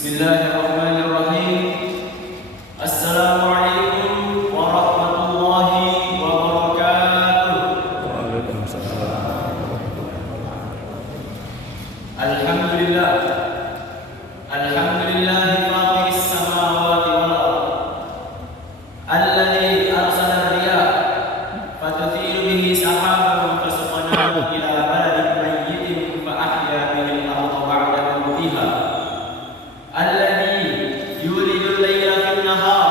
Bismillahirrahmanirrahim. Assalamualaikum warahmatullahi wabarakatuh. Waalaikumsalam. Alhamdulillah. Alhamdulillah fatiris samawati wal ardh. Alladzi arsala ar-riyah fatuthiru bihi sahaban fasaqnahu ila baladin mayyitin fa ahya bihi al-ardha ba'da mawtiha. الذي يولد الليل في النهار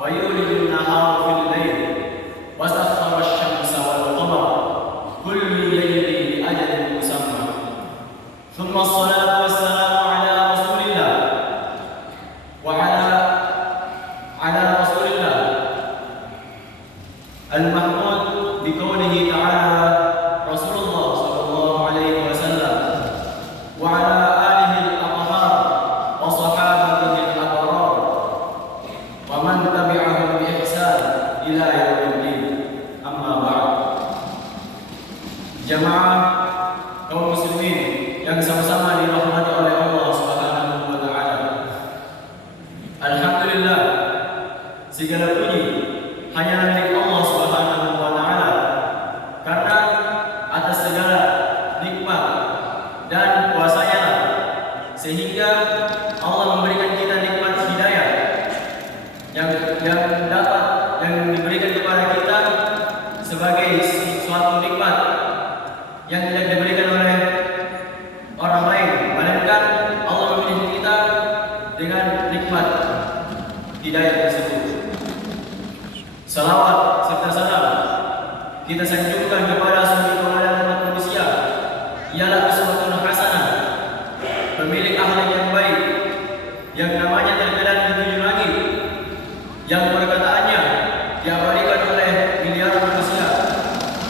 ويولد النهار في الليل وسخر الشمس والقمر كل يجري لأجل مسمى ثم الصلاة والسلام على رسول الله وعلى رسول الله المحمود بقوله تعالى رسول الله صلى الله عليه وسلم وعلى آله الأطهار وصحابته الأبرار ومن تبعهم بإحسان إلى يوم الدين. أما بعد. Jamaah kaum muslimin yang sama-sama dirahmati oleh Allah Subhanahu wa taala. Alhamdulillah, segala puji hanyalah milik Allah Subhanahu wa taala karena atas segala nikmat dan kuasa-Nya sehingga Allah memberikan kita nikmat hidayah yang diberikan kepada kita sebagai suatu nikmat yang tidak diberikan oleh orang lain, melainkan Allah memilih kita dengan nikmat hidayah tersebut. Salawat serta salam kita sanjungkan kepada suri tauladan umat manusia, ialah uswatun hasanah, pemilik akhlak yang baik, yang namanya terkenal di tujuh langit, yang perkataannya diabadikan oleh miliaran manusia.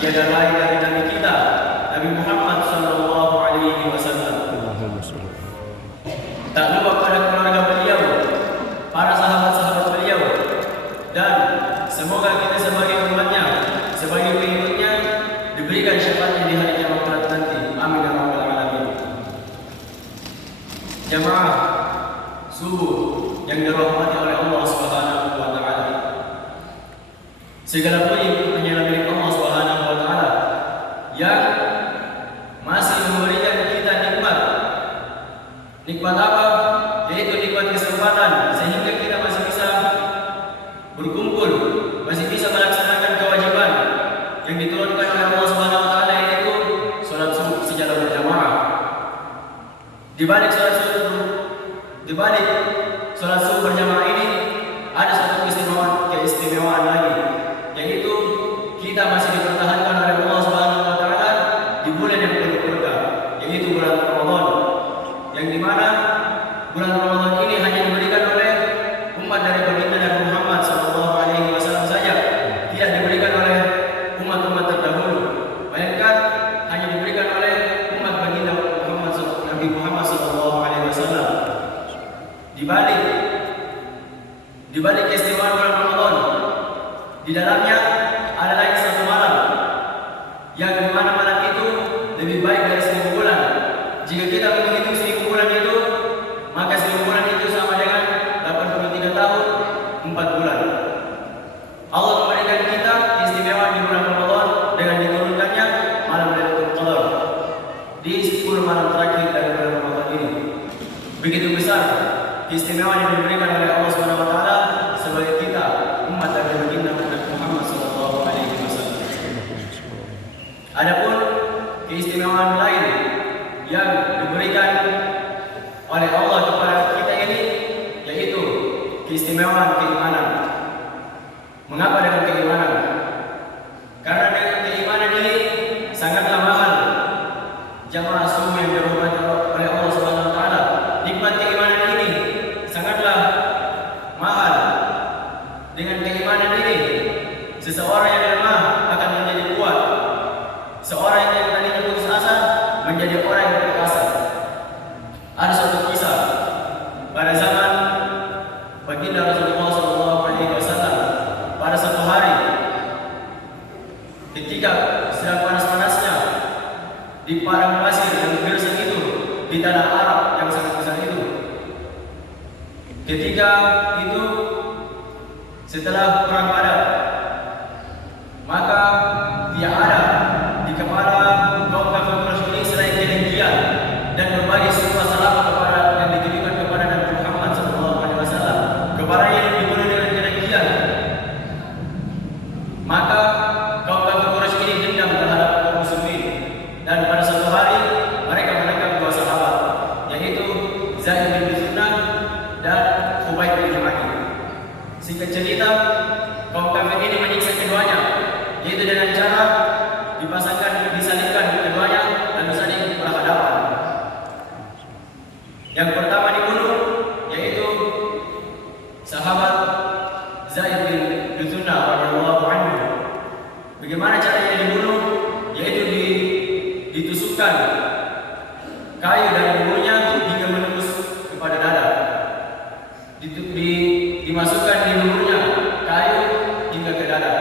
Tiada lain dari Nabi kita, Nabi Muhammad sallallahu alaihi wasallam. Tak lupa pada keluarga beliau, para sahabat-sahabat beliau, dan semoga kita sebagai umatnya, sebagai pengikutnya diberikan syafaatnya di hari kiamat nanti. Amin ya rabbal alamin. Jamaah subuh yang dirahmati oleh Allah Subhanahu wa taala. Segala puji hanyalah milik Allah Subhanahu wa taala yang masih memberikan kita nikmat. Nikmat apa? Yaitu nikmat kesempatan sehingga kita masih bisa berkumpul, masih bisa melaksanakan kewajiban yang diturunkan oleh Allah Subhanahu wa taala, yaitu salat subuh secara berjamaah. Di balik salat subuh berjamaah ini ada satu keistimewaan lagi, yaitu kita masih dipertahankan oleh Allah Subhanahu wa taala di bulan yang penuh berkah, yaitu bulan Ramadan, yang dimana bulan Ramadan ini hanya diberikan oleh umat dari baginda Nabi Muhammad sallallahu alaihi wasallam saja, tidak diberikan oleh umat-umat terdahulu, melainkan hanya diberikan oleh umat baginda Nabi Muhammad sallallahu alaihi wasallam. Di balik keistimewaan bulan Ramadan, di dalamnya ada lagi satu malam yang dimana malam itu lebih baik dari 1000 bulan. Jika kita menghitung 1000 bulan itu, maka 1000 bulan itu sama dengan 83 tahun 4 bulan. Allah memberikan kita keistimewaan di bulan Ramadan dengan diturunkannya malam Lailatul Qadar di 10 malam terakhir dari bulan Ramadan ini. Begitu besar keistimewaan yang diberikan oleh Allah Subhanahu wa taala sebagai kita umat dari baginda Nabi Muhammad sallallahu alaihi wasallam. Adapun keistimewaan lain yang diberikan oleh Allah kepada kita ini, yaitu keistimewaan keimanan. Mengapa dengan keimanan? Karena dengan keimanan ini sangatlah mahal. Jamaah subuh yang dirahmati oleh Allah Subhanahu wa taala, nikmat keimanan ini sangatlah mahal. Dengan keimanan ini, seseorang yang lemah akan menjadi kuat. Seorang yang tadinya putus asa menjadi orang yang perkasa. Ada suatu kisah pada zaman baginda Rasulullah sallallahu alaihi wasallam. Pada satu hari, ketika sedang panas-panasnya di padang pasir yang gersang itu, di tanah Arab yang sangat besar itu, Ketika itu setelah perang Badar, maka tidak ada di kepala kaum kafir Quraisy ini selain kedengkian dan berbagi semua salam kepada yang ditujukan kepada Nabi Muhammad SAW, kepada yang dibunuh dengan kedengkian. Maka kaum kafir Quraisy ini dendam terhadap kaum muslimin, dan pada suatu hari mereka menangkap dua sahabat, yaitu Zaid bin Juthunah dan Khubayb bin Adi. Singkat cerita, kaum kafir ini menyiksa keduanya, yaitu dengan cara disalibkan keduanya lalu saling berhadapan. Yang pertama dibunuh yaitu sahabat Zaid bin Juthunah radhiyallahu anhu. Bagaimana caranya dibunuh? Yaitu ditusukkan kayu dari mulutnya hingga menembus kepada dada. Dimasukkan di mulutnya kayu hingga ke dada.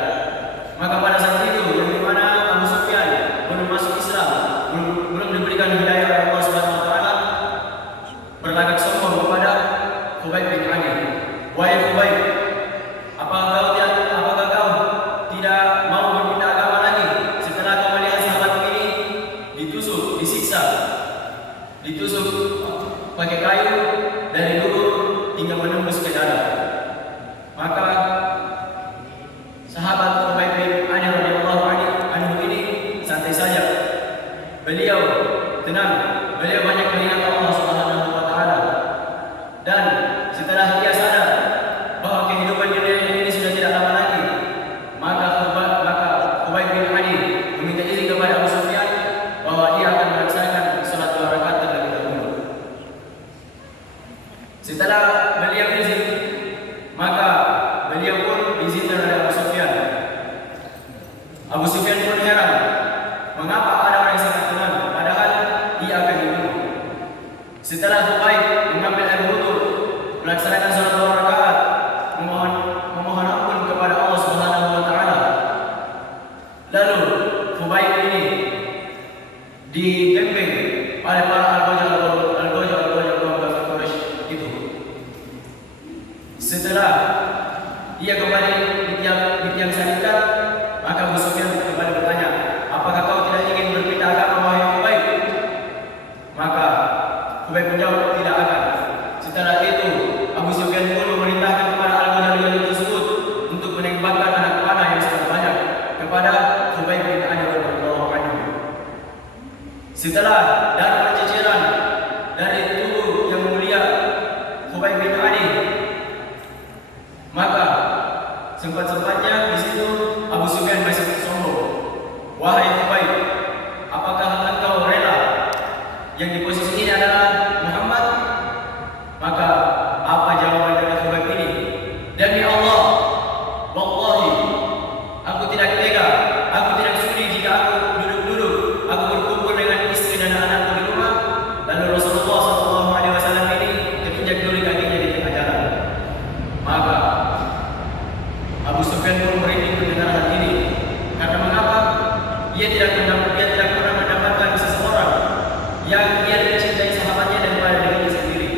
Maka pada saat itu yang dimana Abu Sufyan belum masuk Islam, belum diberikan hidayah oleh Allah Subhanahu Wa Taala, berlagak sombong kepada Khubayb bin Adi. Wahai Khubayb, apakah kau tidak mau berpindah agama lagi setelah kau melihat sahabat ini ditusuk, disiksa, ditusuk pakai kayu dari lubuk hingga menembus ke dada? Maka sahabat Khubayb bin Adi radhiyallahu anhu ini santai saja. Beliau tenang, beliau banyak mengingat Allah Subhanahu Wa Taala. Dan setelah dia sadar bahwa kehidupan dunia ini sudah tidak lama lagi, maka Khubayb bin Adi meminta izin kepada Abu Sufyan bahwa dia akan melaksanakan salat 2 rakaat terlebih dahulu. Setelah beliau izin, maka beliau pun diizinkan oleh Abu Sufyan. Abu Sufyan pun heran, mengapa ada orang yang sangat tenang padahal dia akan dibunuh. Setelah Khubayb mengambil air wudu, melaksanakan salat 2 rakaat, memohon ampun kepada Allah Subhanahu Wa Taala, lalu Khubayb ini digempeng oleh para al-Ghajar kaum kafir Quraisy itu. Setelah dia kembali di tiang salibkan, maka Abu Sufyan kembali bertanya, apakah kau tidak ingin berpindah agama wahai Khubayb? Maka Khubayb menjawab, tidak akan. Setelah itu Abu Sufyan pun memerintahkan kepada al-Ghajar tersebut untuk menembakkan anak panah yang sangat banyak kepada Khubayb bin Adi radhiyallahu anhu. Setelah darah berceceran dari tubuh yang mulia Khubayb bin Adi, maka sempat-sempatnya di situ Abu Sufyan masih sombong. Wahai Khubayb, apakah engkau rela yang di posisi ini adalah Muhammad? Maka apa jawaban dari Khubayb ini? Demi Allah, wallahi, aku tidak tega, aku tidak sudi jika aku duduk-duduk, aku berkumpul dengan istri dan anak-anakku di rumah, lalu Rasulullah SAW ini keinjak duri kakinya di tengah jalan. Maka Abu Sufyan pun merinding mendengar hal ini. Karena mengapa? Dia tidak pernah mendapatkan seseorang yang dia lebih cintai sahabatnya daripada dirinya sendiri.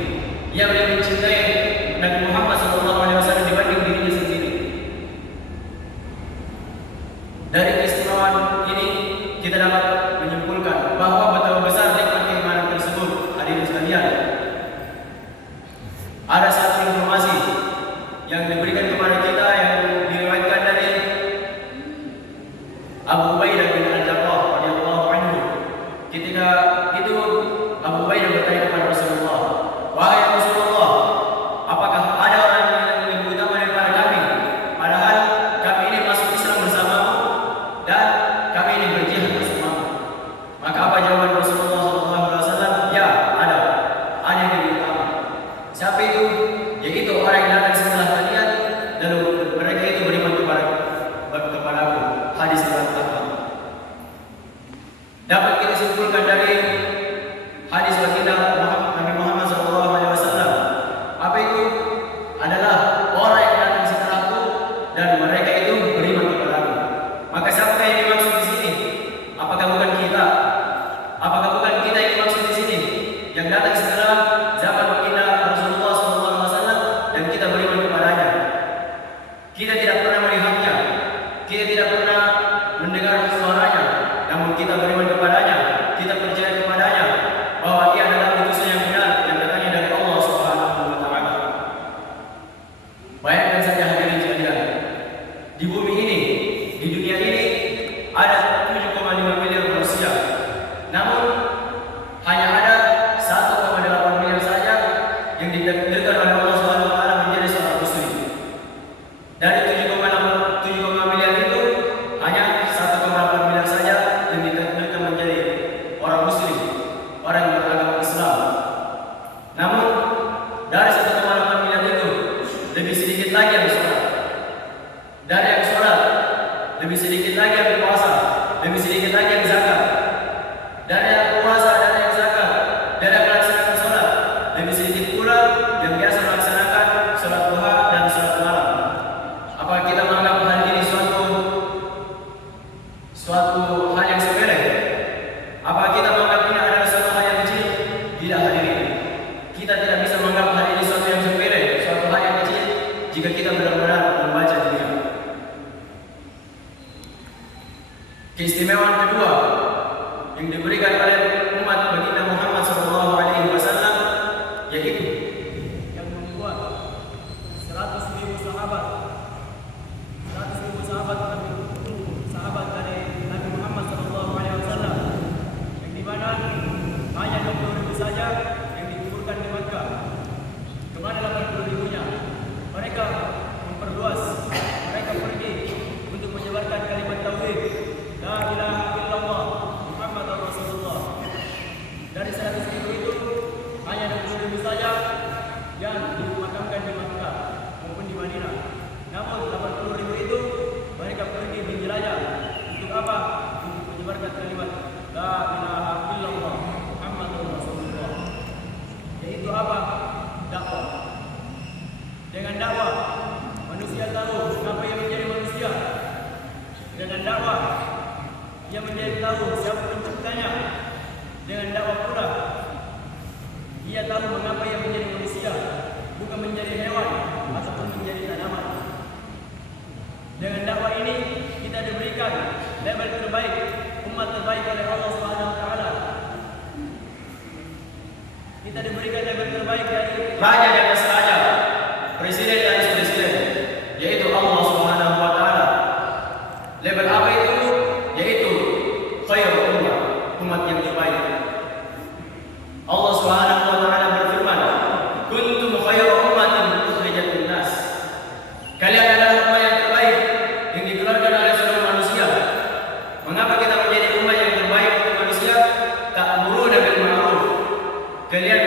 Dia lebih mencintai Nabi Muhammad SAW dibanding dirinya sendiri. Dari keistimewaan ini kita dapat menyimpulkan bahwa betapa besar nikmat keimanan tersebut. Hadirin sekalian, ada satu informasi yang diberikan kepada kita yang diriwayatkan dari Abu Ubaidah bin Al-Jarrah radhiyallahu anhu. Ketika itu Abu Ubaidah bertanya kepada Rasulullah, wahai Rasulullah, apakah ada orang yang lebih utama daripada kami? Padahal kami ini masuk Islam bersamamu dan kami ini berjihad bersamamu. Maka apa jawaban Rasulullah SAW? Ya, ada yang lebih utama. Siapa itu? Yaitu orang yang datang setelah kalian, lalu mereka itu beriman kepadaku. Hadis riwayat Ahmad. Dapat kita simpulkan dari hadis baginda Nabi Muhammad SAW, apa itu? Adalah orang yang datang setelahku dan mereka itu beriman kepadaku. Maka siapa yang dimaksud di sini? Apakah bukan kita? Apakah bukan kita yang dimaksud di sini? Yang datang setelah zaman baginda Rasulullah SAW, yang dikuburkan di Makkah? Kemana 80.000-nya? Mereka memperluas, mereka pergi untuk menyebarkan kalimat tauhid, la ilaha illallah Muhammadar Rasulullah. Dari 100.000 itu hanya 60.000 saja yang dimakamkan di Makkah maupun di Madinah. Namun 80.000 itu mereka pergi menjelajah. Untuk apa? Untuk menyebarkan kalimat la ilaha illallah Muhammadur Rasulullah. Yaitu apa? Dakwah. Dengan dakwah manusia tahu apa yang menjadi manusia. Dengan dakwah ia menjadi tahu siapa penciptanya. Dengan dakwah pula ia tahu mengapa ia menjadi manusia, bukan menjadi hewan ataupun menjadi tanaman. Dengan dakwah ini kita diberikan label terbaik, umat terbaik oleh Allah Subhanahu wa taala. Kita diberikan label terbaik dari raja di atas raja, presiden di atas presiden, yaitu Allah Subhanahu wa taala. Label apa itu? Yaitu khairul ummah, umat yang terbaik. Allah Subhanahu wa taala berfirman, "Kuntum khairu ummatin ukhrijat lin-nas." Kalian adalah umat yang terbaik yang dikeluarkan oleh seluruh manusia. Mengapa kita menjadi umat yang terbaik untuk manusia? Ta'muruna bil ma'ruf. Kalian